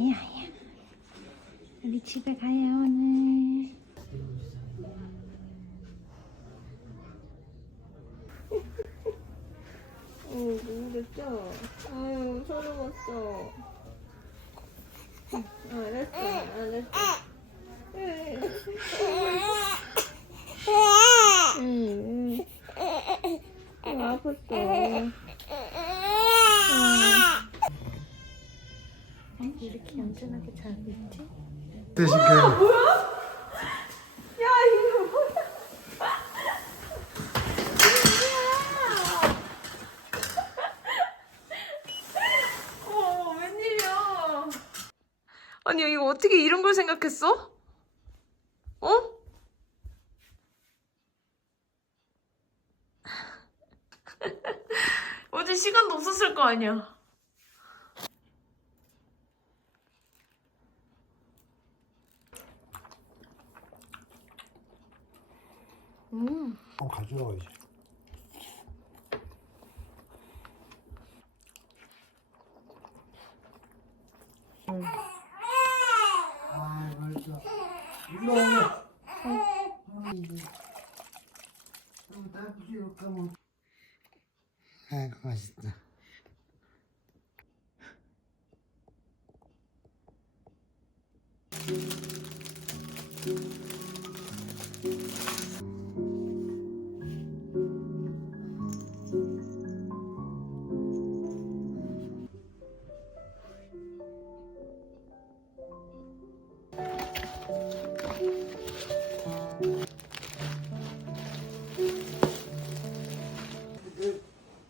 아야. 우리 집에 가요 오늘. 너무 됐죠? 아유 서러웠어. 알았어. 아팠어. 이렇게 얌전하게 자고 있지? 대신 그 야 이거 뭐야? 웬일이야? 아니 이거 어떻게 이런 걸 생각했어? 어? 어제 시간도 없었을 거 아니야. 가져와야지. 아, 맛있어. 일로 와. 아이고, 맛있다.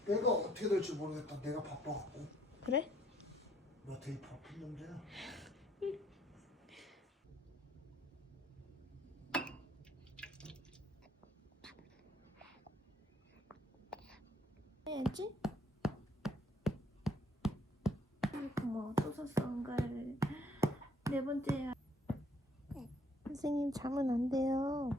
내가 어떻게 될지 모르겠다. 내가 바빠갖고. 그래? 너 되게 바쁜 남자야. 해야지. 고마워. 또 샀어 응가를. 네 번째야. 선생님 자면 안 돼요.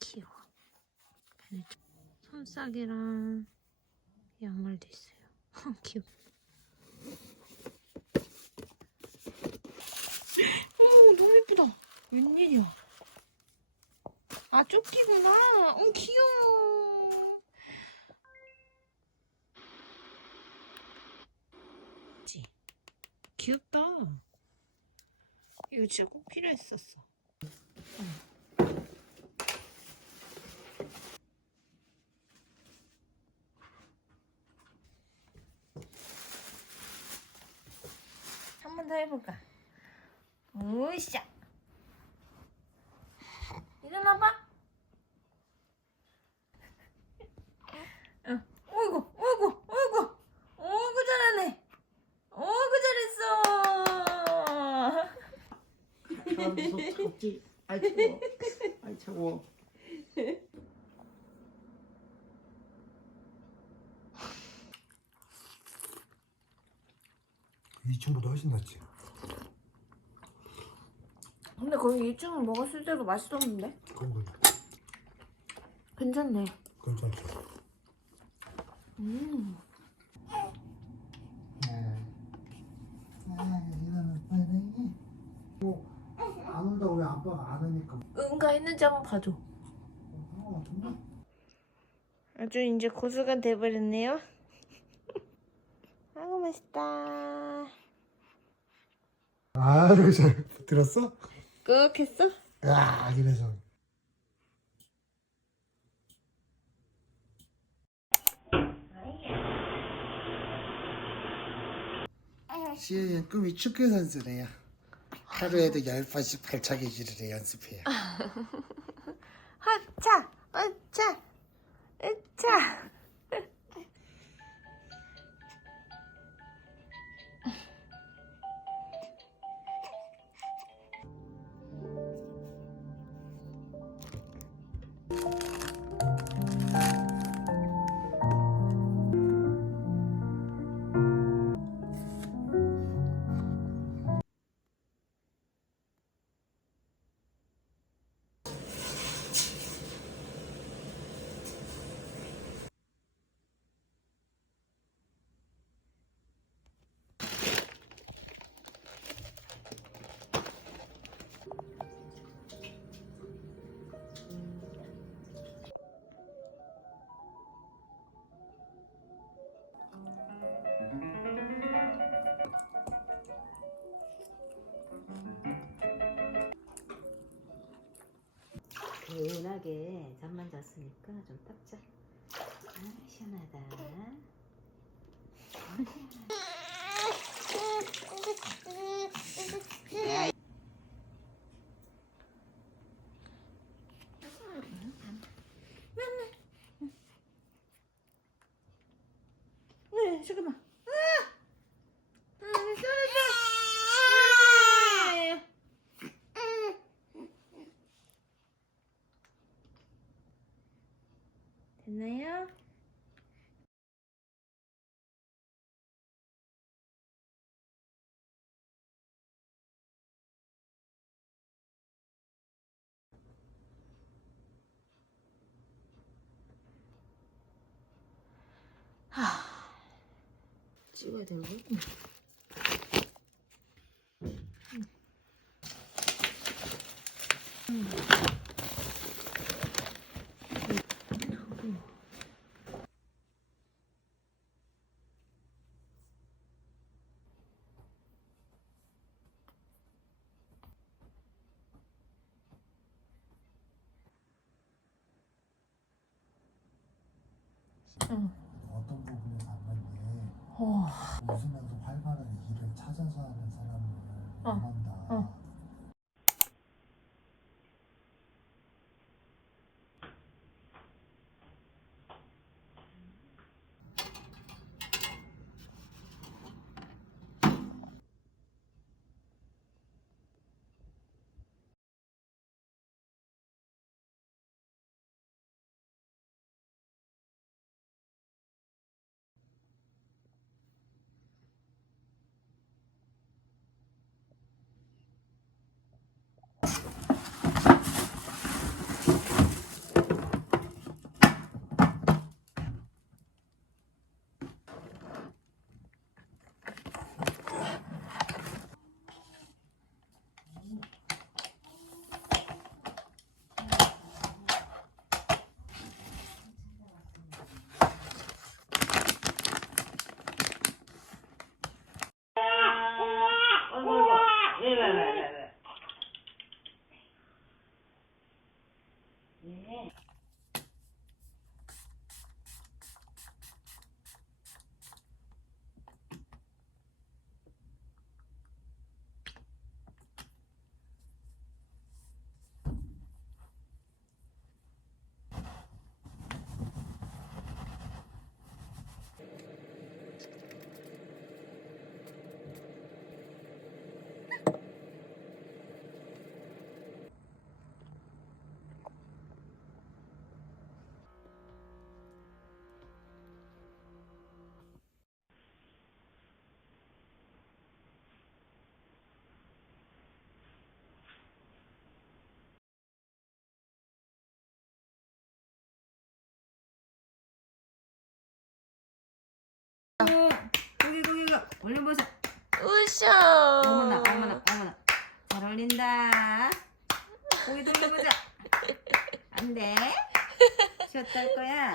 귀여워. 손싸개랑 양말도 있어요. 귀여워. 너무 예쁘다. 웬일이야? 아 조끼구나. 귀여워. 귀엽다. 이거 진짜 꼭 필요했었어. 한 번 더 해볼까? 오이샤. 일어나봐. 어이구 잘하네. 어이구 잘했어. 알았어, 차갑지? 아이 차워. 아이 차워. 이 친구보다 훨씬 낫지. 근데 거기 2층은 먹었을 때도 맛있었는데? 그건 그래. 괜찮네. 괜찮죠. 안 온다고 왜 아빠가 안 하니까. 응가했는지 한번 봐줘. 아주 이제 고수가 돼버렸네요. 아이고 맛있다. 아유, 잘 들었어? 끄덕 했어? 야, 그래서. 시은이는 꿈이 축구 선수래요. 하루에도 10번씩 발차기 기를 연습해요. 하차! 으차! 으차! 개운하게 잠만 잤으니까 좀 닦자. 아, 시원하다. 왜 잠깐만. 됐나요? 찍어야 되는 거? 어떤 부분이 맞는데 웃으면서 활발한 일을 찾아서 하는 사람을 원한다. 고기 올려보자. 으쌰. 어머나 잘 어울린다. 고기 돌려보자. 안돼. 쉬었다 할 거야.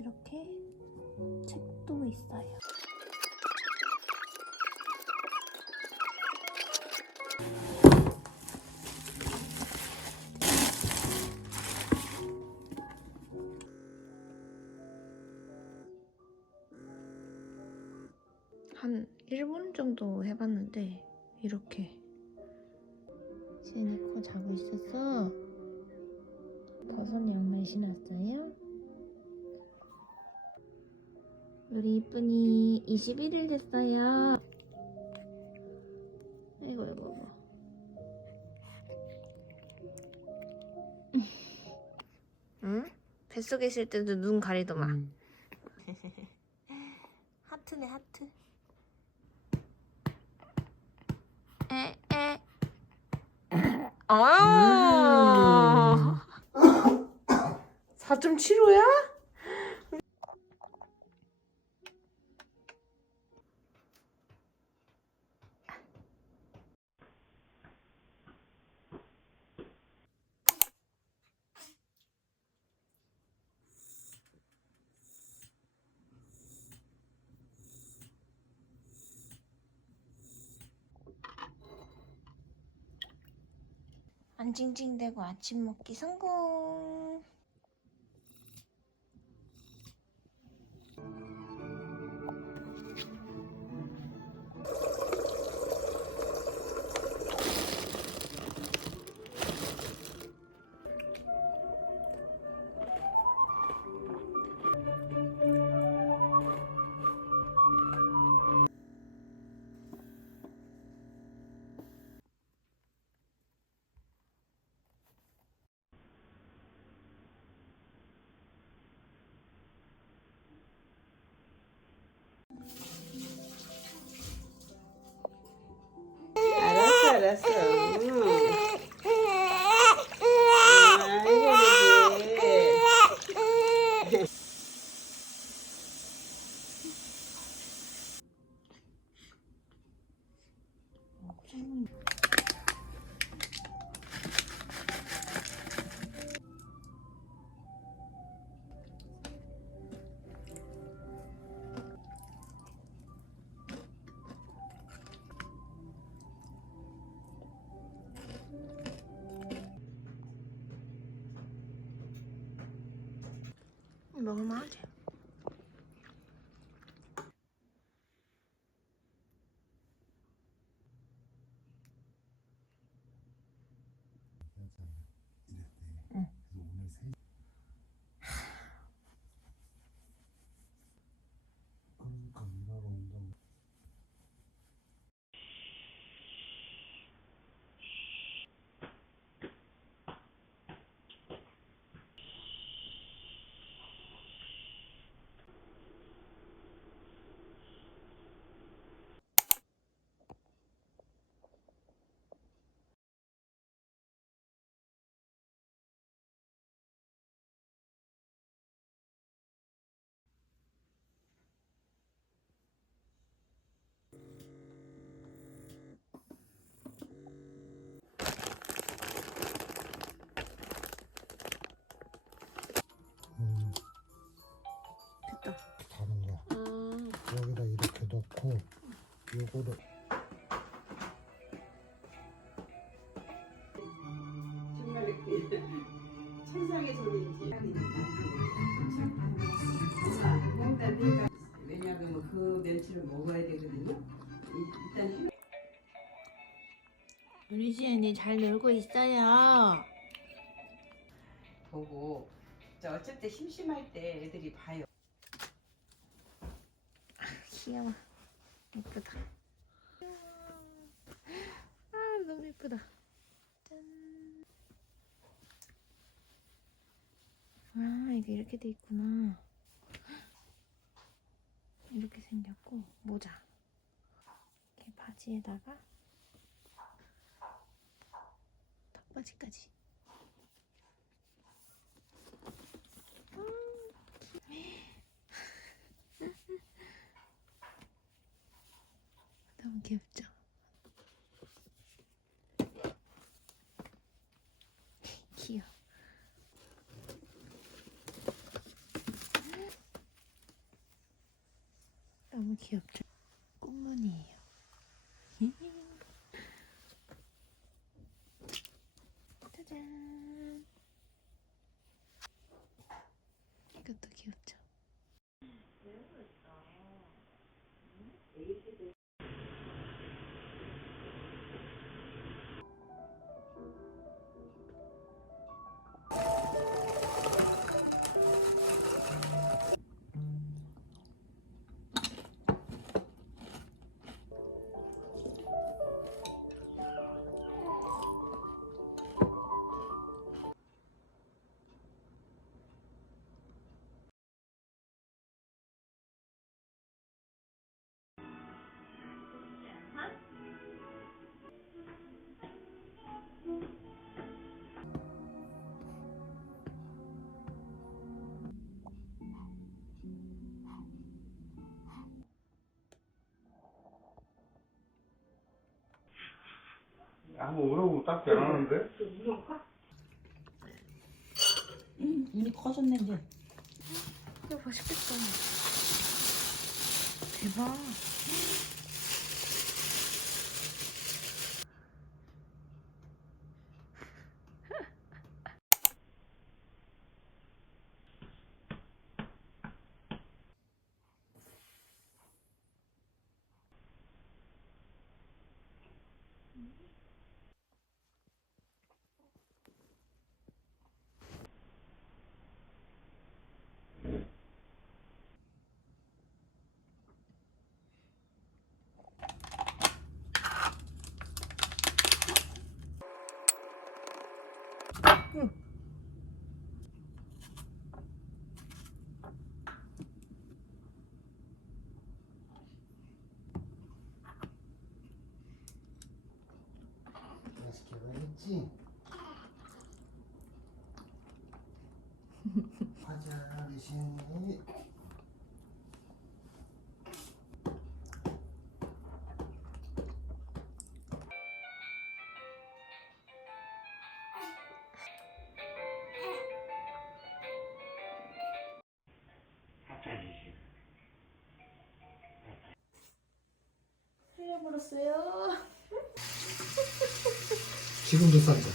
이렇게 책도 있어요. 한 1분 정도 해봤는데 이렇게 제니코 자고 있었어. 버섯 양말 신었어요. 우리 이쁜이 21일 됐어요. 이거. 응? 뱃속에 있을 때도 눈 가리더만. 음. 하트네 하트. 에. 아. 4.75야? 안 징징대고 아침 먹기 성공. 알았어. 아이고, 그러지. 먹을만하지? 그러니까 일하러 온다고. 됐다. 다른 거. 여기다 이렇게 넣고 요거를 정말 천상의 소리인지. 왜냐하면 그 멸치를 먹어야 되거든요. 일단 우리 지은이 잘 놀고 있어요. 보고 어쩔 때 심심할 때 애들이 봐요. 귀여워. 예쁘다. 아, 너무 예쁘다. 짠. 아, 이게 이렇게 돼 있구나. 이렇게 생겼고, 모자. 이렇게 바지에다가 턱바지까지. 너무 귀엽죠? 귀여워. 너무 귀엽죠? 꽃무늬예요. 짜잔. 이것도 귀엽죠? 한번 물어보면 딱히 안 하는데? 이미 커졌네 이제. 이거 맛있겠다. 대박. 맛있게 먹었지? 과자 대신에 흘려버렸어요. 지금도 싼다.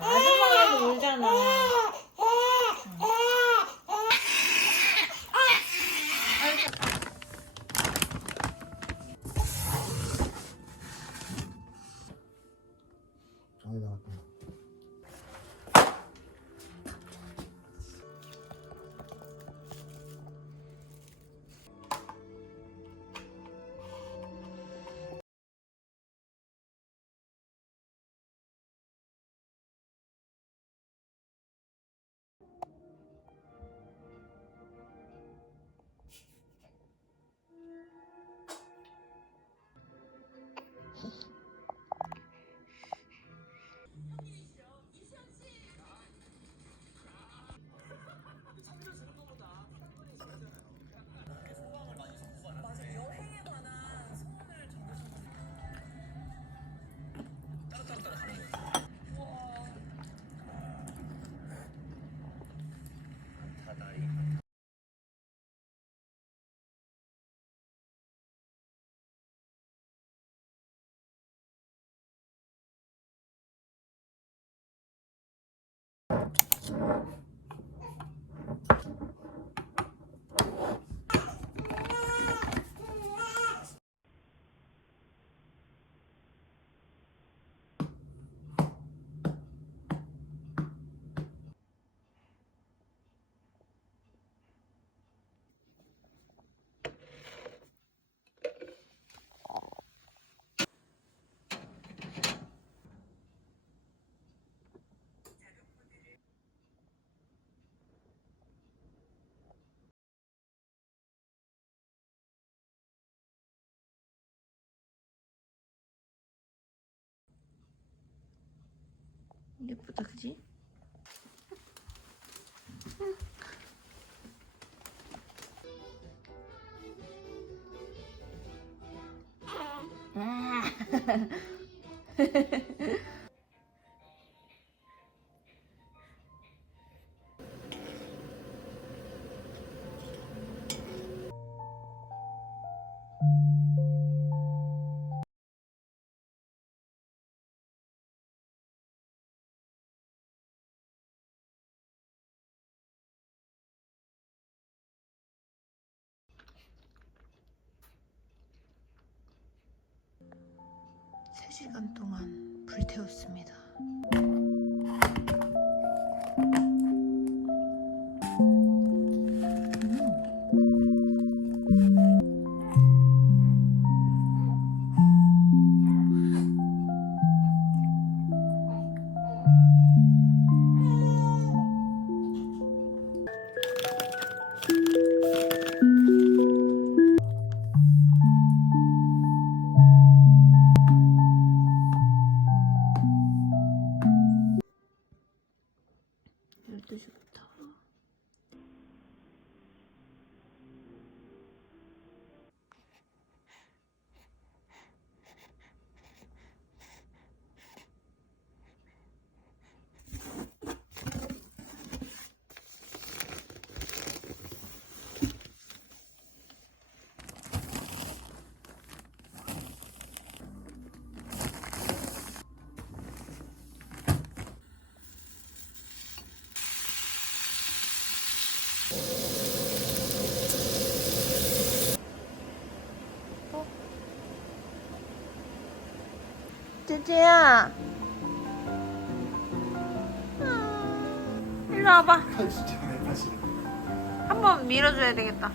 아줌마가 울잖아. 전에 나갔다. 예쁘다, 그지? 세 시간 동안 불태웠습니다. 제제야. 일로 와봐. 아 진짜 다시. 한번 밀어줘야 되겠다.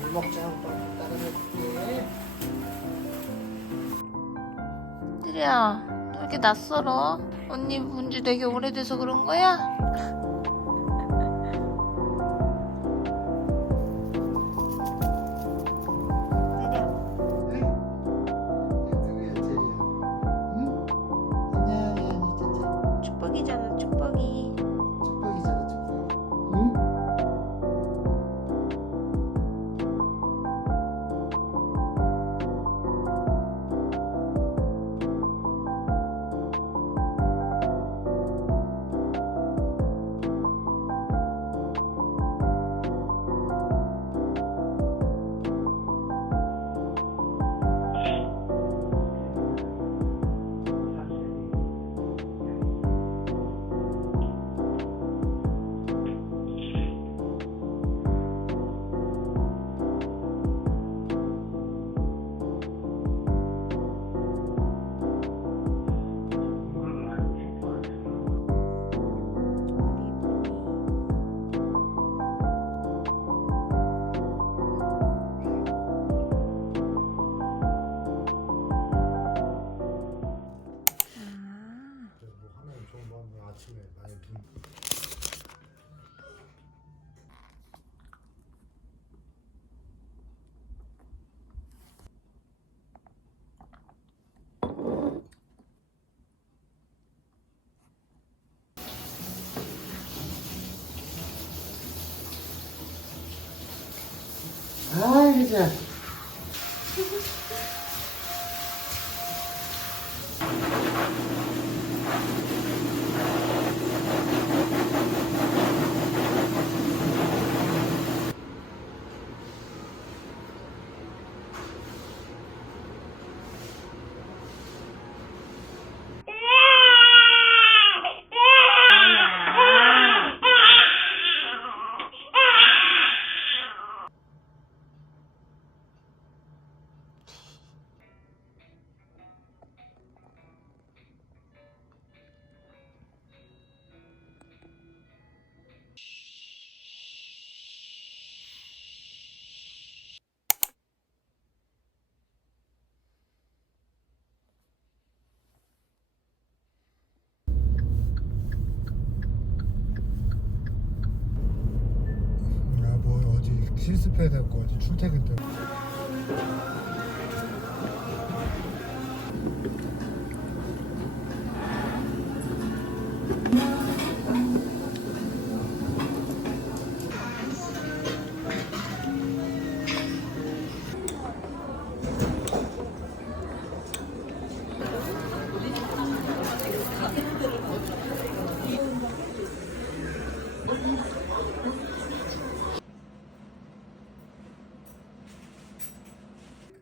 물 먹자. 따라해볼게. 띠리야, 왜 이렇게 낯설어? 언니 본지 되게 오래돼서 그런 거야? 그게 제리야. 응? 안녕, 짜짜. 축복이잖아, 축복이. 축복이잖아, 축복. 응? 뭐 하면 좋은 거 아침에 많이 눈. 아 이제. 뭐 어디 실습해야 될 거 어디 출퇴근 때.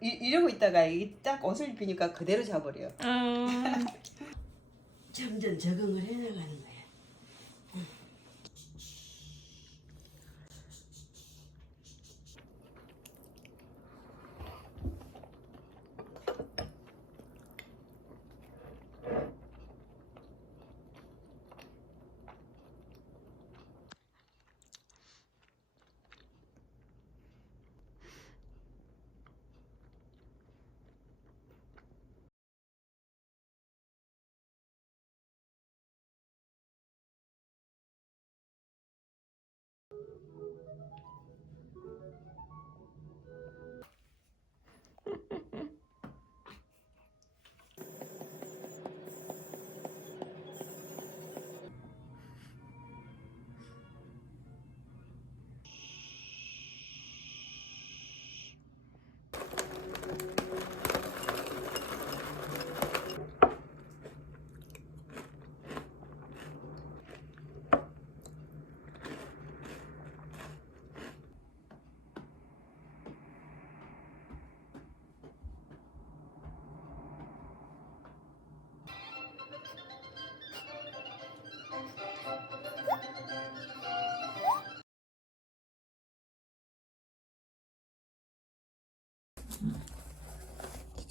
이러고 있다가 이게 딱 옷을 입히니까 그대로 자버려. 점점 적응을 해나가는 거야.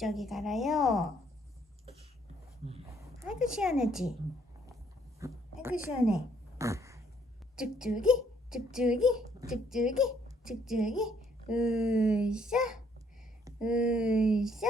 저기 갈아요. 아이고 시원하지? 아이고 시원해. 쭉쭉이 쭉쭉이 쭉쭉이 쭉쭉이 으쌰 으쌰.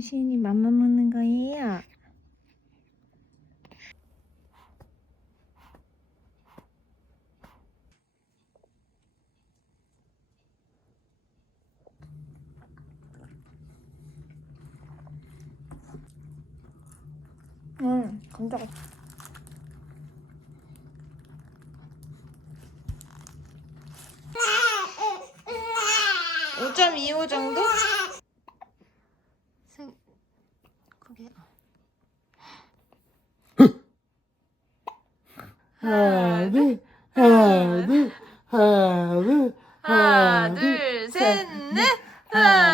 시은이 맘마 먹는 거예요. 감자가 5.25 정도? 그게 하나 둘 하나 둘 하나 둘 하나 둘 셋 넷. 하나